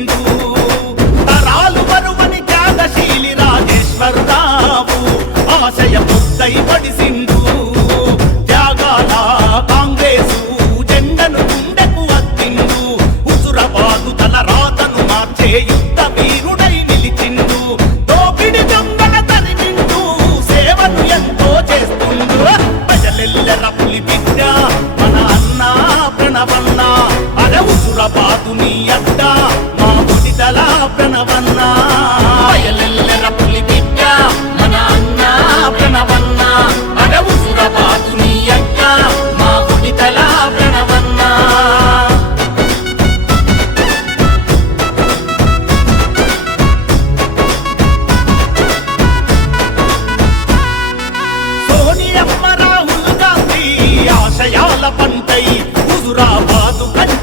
హిందూ తరాలు మరువని త్యాగశీలి రాజేశ్వరరావు ఆశయ ముద్దై పడిసిందు త్యాగాల కాంగ్రెసు జెండను గుండెకు అద్దిండు. ఉసురబాదు తల రాతను మార్చే యుద్ధ వీరుడై నిలిచిండు. దోపిడి దొంగల తరిమిండు సేవను ఎంతో చేస్తుండు. ప్రజలెల్లర పులి మన అన్న ప్రణవన్న. అరవుసురబాదు నీ అత్త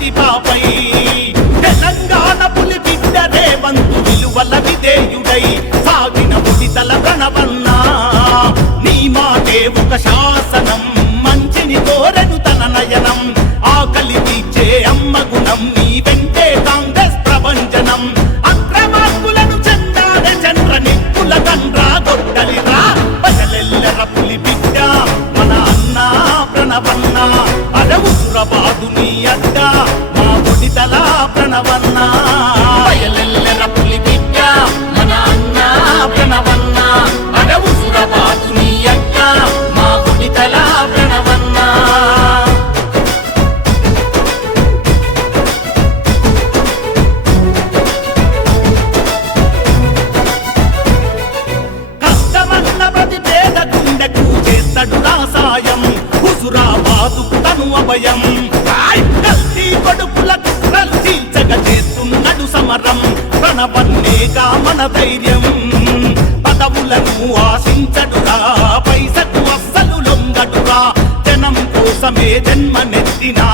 ప్రతిభపై తెలంగాణ పులి బిడ్డ రేవంతు విలువల విధేయుడై సాగిన పుడితల కనవన్నా నీ మాటే ఒక శాసనం మంచిని కోరను తన నయనం. ఆకలి తీర్చే అమ్మ గుణం నీ వెంటే కాంగ్రెస్ ప్రపంచనం అక్రమార్కులను చందాడ చంద్ర నిప్పుల కండ్రా గొడ్డలిరా పులి బిడ్డ మన అన్నా ప్రణవన్నా. అడవు సురబాదుని అభయం కల్తీ కడుపుల రల్లి జగచేస్తున్నాడు సమరం. ప్రణవన్నేగా మన ధైర్యం. పదవులను ఆశించడురా పైసకు అస్సలు లొంగడురా. జనం కోసమే జన్మ నెత్తినా